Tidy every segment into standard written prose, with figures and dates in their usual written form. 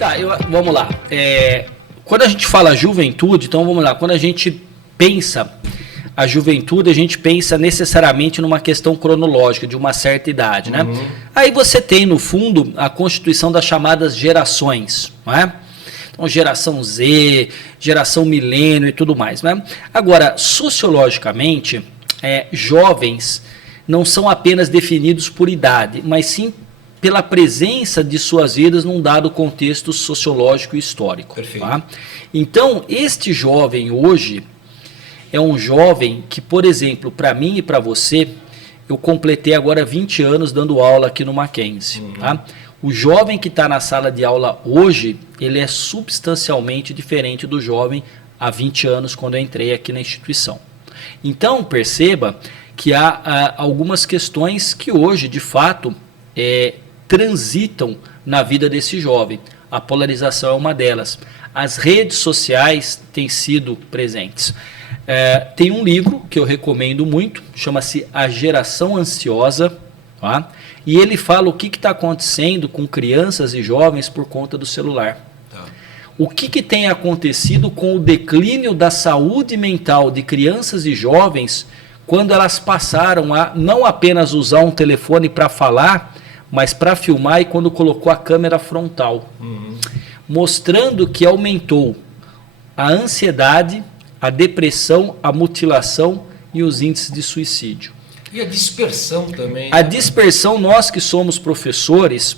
Tá, vamos lá. Quando a gente fala juventude, então vamos lá. Quando a gente pensa a juventude, a gente pensa necessariamente numa questão cronológica, de uma certa idade, né? Uhum. Aí você tem, no fundo, a constituição das chamadas gerações, não é? Então, geração Z, geração milênio e tudo mais, né? Agora, sociologicamente, jovens não são apenas definidos por idade, mas sim pela presença de suas vidas num dado contexto sociológico e histórico. Perfeito. Tá? Então, este jovem hoje é um jovem que, por exemplo, para mim e para você, eu completei agora 20 anos dando aula aqui no Mackenzie. Uhum. Tá? O jovem que está na sala de aula hoje, ele é substancialmente diferente do jovem há 20 anos, quando eu entrei aqui na instituição. Então, perceba que há algumas questões que hoje, de fato, transitam na vida desse jovem. A polarização é uma delas. As redes sociais têm sido presentes. Tem um livro que eu recomendo muito, chama-se A Geração Ansiosa, tá? E ele fala o que está acontecendo com crianças e jovens por conta do celular. Tá. O que tem acontecido com o declínio da saúde mental de crianças e jovens quando elas passaram a não apenas usar um telefone para falar, mas para filmar, e quando colocou a câmera frontal. Uhum. Mostrando que aumentou a ansiedade, a depressão, a mutilação e os índices de suicídio. E a dispersão também. A dispersão, nós que somos professores,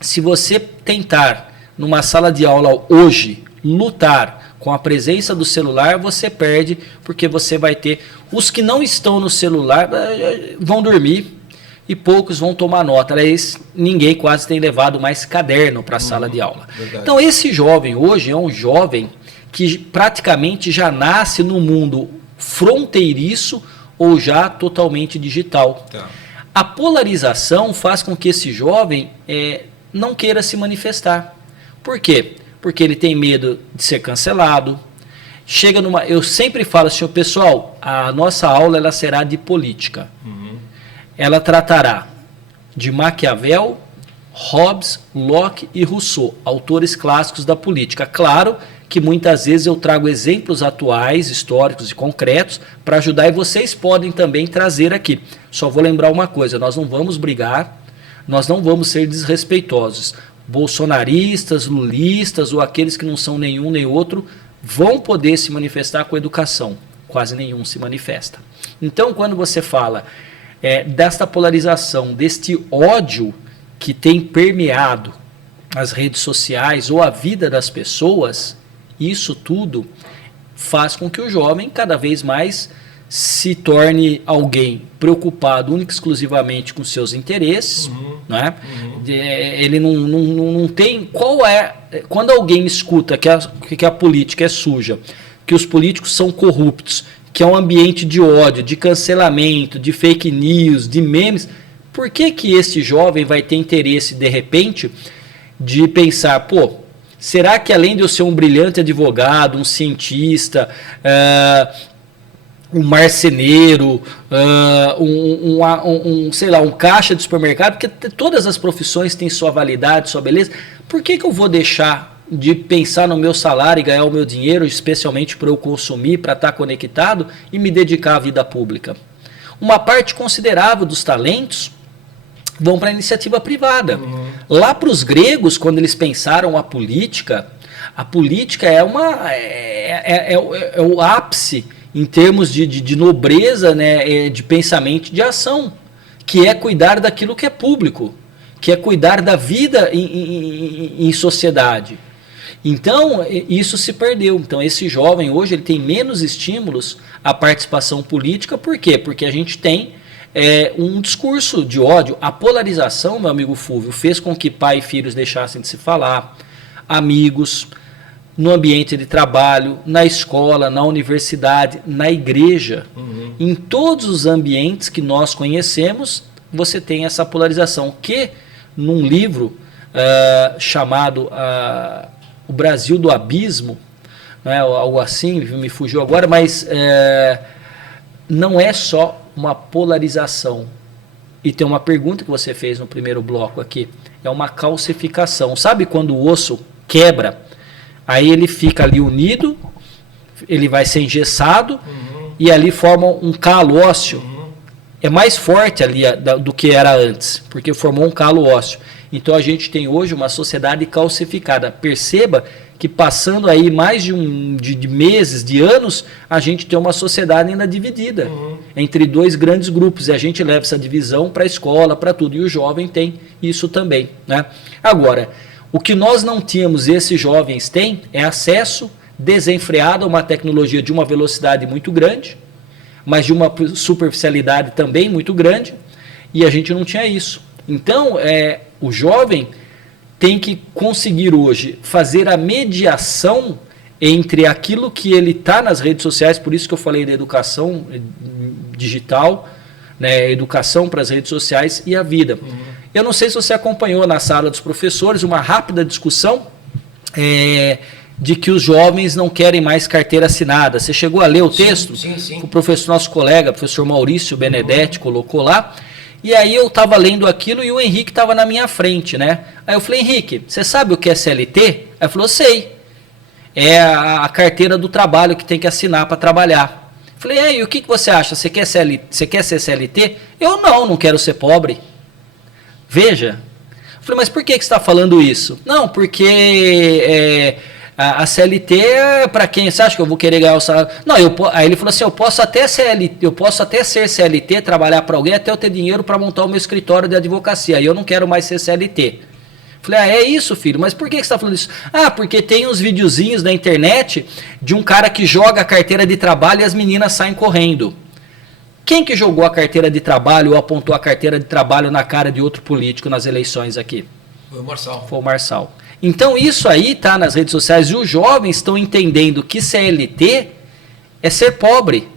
se você tentar, numa sala de aula hoje, lutar com a presença do celular, você perde, porque você vai ter... Os que não estão no celular vão dormir e poucos vão tomar nota. Aliás, ninguém quase tem levado mais caderno para a sala de aula. Verdade. Então, esse jovem hoje é um jovem que praticamente já nasce no mundo fronteiriço ou já totalmente digital. Tá. A polarização faz com que esse jovem não queira se manifestar. Por quê? Porque ele tem medo de ser cancelado. Eu sempre falo assim, pessoal, a nossa aula ela será de política. Uhum. Ela tratará de Maquiavel, Hobbes, Locke e Rousseau, autores clássicos da política. Claro que muitas vezes eu trago exemplos atuais, históricos e concretos para ajudar, e vocês podem também trazer aqui. Só vou lembrar uma coisa, nós não vamos brigar, nós não vamos ser desrespeitosos. Bolsonaristas, lulistas ou aqueles que não são nenhum nem outro vão poder se manifestar com educação. Quase nenhum se manifesta. Então, quando você fala desta polarização, deste ódio que tem permeado as redes sociais ou a vida das pessoas, isso tudo faz com que o jovem cada vez mais se torne alguém preocupado única e exclusivamente com seus interesses, né? Ele não tem... Quando alguém escuta que a política é suja, que os políticos são corruptos, que é um ambiente de ódio, de cancelamento, de fake news, de memes, por que esse jovem vai ter interesse, de repente, de pensar, será que além de eu ser um brilhante advogado, um cientista, um marceneiro, sei lá, um caixa de supermercado, porque todas as profissões têm sua validade, sua beleza, por que eu vou deixar de pensar no meu salário e ganhar o meu dinheiro, especialmente para eu consumir, para estar conectado, e me dedicar à vida pública? Uma parte considerável dos talentos vão para a iniciativa privada. Lá para os gregos, quando eles pensaram a política é o ápice em termos de nobreza, né, de pensamento, de ação, que é cuidar daquilo que é público, que é cuidar da vida em sociedade. Então, isso se perdeu. Então, esse jovem hoje ele tem menos estímulos à participação política. Por quê? Porque a gente tem um discurso de ódio. A polarização, meu amigo Fúvio, fez com que pai e filhos deixassem de se falar, amigos, no ambiente de trabalho, na escola, na universidade, na igreja. Em todos os ambientes que nós conhecemos, você tem essa polarização, que num livro chamado O Brasil do Abismo, né, algo assim, me fugiu agora, mas não é só uma polarização. E tem uma pergunta que você fez no primeiro bloco aqui, é uma calcificação. Sabe quando o osso quebra. Aí ele fica ali unido, ele vai ser engessado e ali forma um calo ósseo. É mais forte ali do que era antes, porque formou um calo ósseo. Então a gente tem hoje uma sociedade calcificada. Perceba que passando aí mais de meses, de anos, a gente tem uma sociedade ainda dividida entre dois grandes grupos. E a gente leva essa divisão para a escola, para tudo. E o jovem tem isso também, né? Agora, o que nós não tínhamos e esses jovens têm é acesso desenfreado a uma tecnologia de uma velocidade muito grande, mas de uma superficialidade também muito grande, e a gente não tinha isso. Então, o jovem tem que conseguir hoje fazer a mediação entre aquilo que ele está nas redes sociais, por isso que eu falei da educação digital, né, educação para as redes sociais e a vida. Eu não sei se você acompanhou na sala dos professores uma rápida discussão de que os jovens não querem mais carteira assinada. Você chegou a ler o texto? Sim. O professor, nosso colega, professor Maurício Benedetti, colocou lá. E aí eu estava lendo aquilo e o Henrique estava na minha frente, né? Aí eu falei, Henrique, você sabe o que é CLT? Aí ele falou, sei. É a carteira do trabalho que tem que assinar para trabalhar. Eu falei, e o que você acha? Você quer ser CLT? Eu não quero ser pobre. Veja. Eu falei, mas por que você está falando isso? Não, porque a CLT é para quem? Você acha que eu vou querer ganhar o salário? Não, aí ele falou assim, eu posso até ser CLT, trabalhar para alguém, até eu ter dinheiro para montar o meu escritório de advocacia. Aí eu não quero mais ser CLT. Falei, é isso, filho, mas por que você está falando isso? Porque tem uns videozinhos na internet de um cara que joga a carteira de trabalho e as meninas saem correndo. Quem que jogou a carteira de trabalho ou apontou a carteira de trabalho na cara de outro político nas eleições aqui? Foi o Marçal. Então isso aí está nas redes sociais e os jovens estão entendendo que CLT é ser pobre.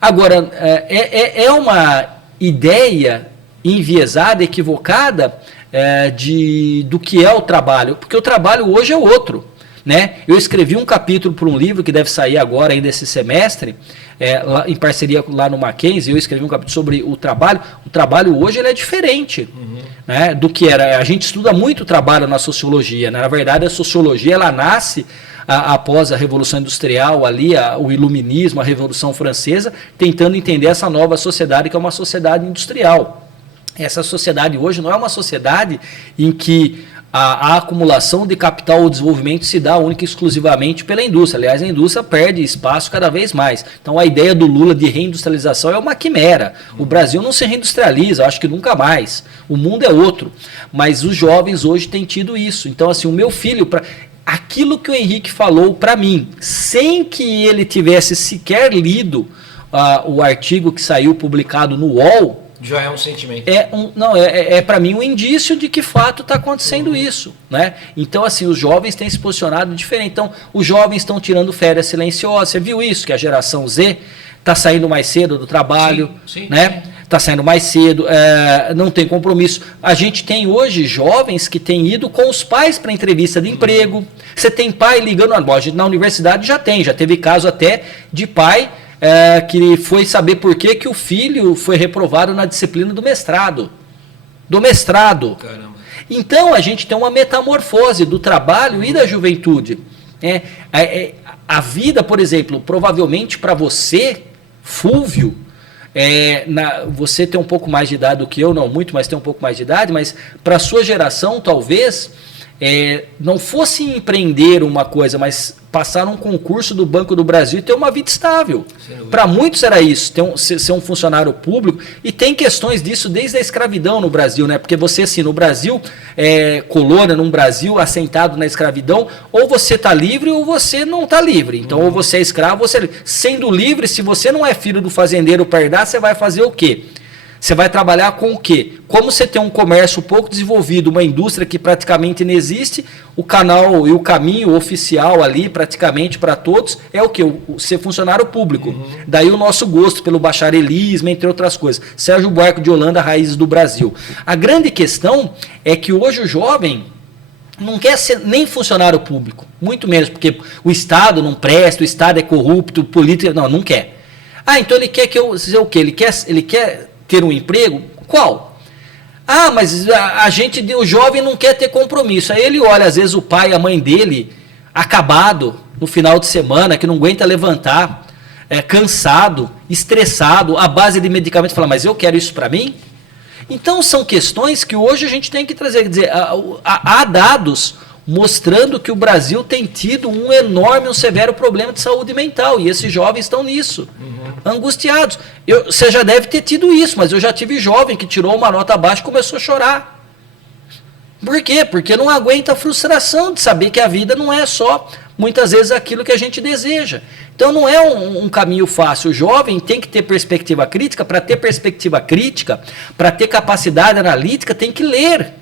Agora, é uma ideia enviesada, equivocada do que é o trabalho, porque o trabalho hoje é outro. Né? Eu escrevi um capítulo para um livro que deve sair agora, ainda esse semestre, em parceria lá no Mackenzie, eu escrevi um capítulo sobre o trabalho. O trabalho hoje ele é diferente né, do que era. A gente estuda muito o trabalho na sociologia. Né? Na verdade, a sociologia ela nasce após a Revolução Industrial, ali, o Iluminismo, a Revolução Francesa, tentando entender essa nova sociedade que é uma sociedade industrial. Essa sociedade hoje não é uma sociedade em que a acumulação de capital ou desenvolvimento se dá única e exclusivamente pela indústria. Aliás, a indústria perde espaço cada vez mais. Então, a ideia do Lula de reindustrialização é uma quimera. O Brasil não se reindustrializa, acho que nunca mais. O mundo é outro. Mas os jovens hoje têm tido isso. Então, assim, o meu filho, aquilo que o Henrique falou para mim, sem que ele tivesse sequer lido o artigo que saiu publicado no UOL, já é um sentimento. Para mim um indício de que fato está acontecendo isso. Né? Então, assim, os jovens têm se posicionado diferente. Então, os jovens estão tirando férias silenciosas. Você viu isso? Que a geração Z está saindo mais cedo do trabalho, né? Está saindo mais cedo, não tem compromisso. A gente tem hoje jovens que têm ido com os pais para entrevista de emprego. Você tem pai ligando, na universidade já teve caso até de pai que foi saber por que o filho foi reprovado na disciplina do mestrado. Caramba. Então, a gente tem uma metamorfose do trabalho e da juventude. A vida, por exemplo, provavelmente para você, Fúvio, você tem um pouco mais de idade do que eu, não muito, mas tem um pouco mais de idade, mas para a sua geração, talvez, não fosse empreender uma coisa, mas passar um concurso do Banco do Brasil e ter uma vida estável. Para muitos era isso, ser um funcionário público, e tem questões disso desde a escravidão no Brasil, né? Porque você, assim, no Brasil, colônia, num Brasil assentado na escravidão, ou você está livre ou você não está livre. Então, ou você é escravo, ou você é livre. Sendo livre, se você não é filho do fazendeiro Pardá, você vai fazer o quê? Você vai trabalhar com o quê? Como você tem um comércio pouco desenvolvido, uma indústria que praticamente não existe, o canal e o caminho oficial ali, praticamente para todos, é o quê? Ser funcionário público. Daí o nosso gosto pelo bacharelismo, entre outras coisas. Sérgio Buarque de Holanda, Raízes do Brasil. A grande questão é que hoje o jovem não quer ser nem funcionário público, muito menos, porque o Estado não presta, o Estado é corrupto, o político... Não quer. Então ele quer que eu... Dizer o quê? Ele quer ter um emprego? Qual? Ah, mas o jovem não quer ter compromisso. Aí ele olha, às vezes, o pai e a mãe dele acabado no final de semana, que não aguenta levantar, cansado, estressado, à base de medicamento, fala, mas eu quero isso para mim? Então são questões que hoje a gente tem que trazer. Quer dizer, há dados mostrando que o Brasil tem tido um severo problema de saúde mental, e esses jovens estão nisso, angustiados. Você já deve ter tido isso, mas eu já tive jovem que tirou uma nota baixa e começou a chorar. Por quê? Porque não aguenta a frustração de saber que a vida não é só, muitas vezes, aquilo que a gente deseja. Então não é um caminho fácil. O jovem tem que ter perspectiva crítica. Para ter perspectiva crítica, para ter capacidade analítica, tem que ler.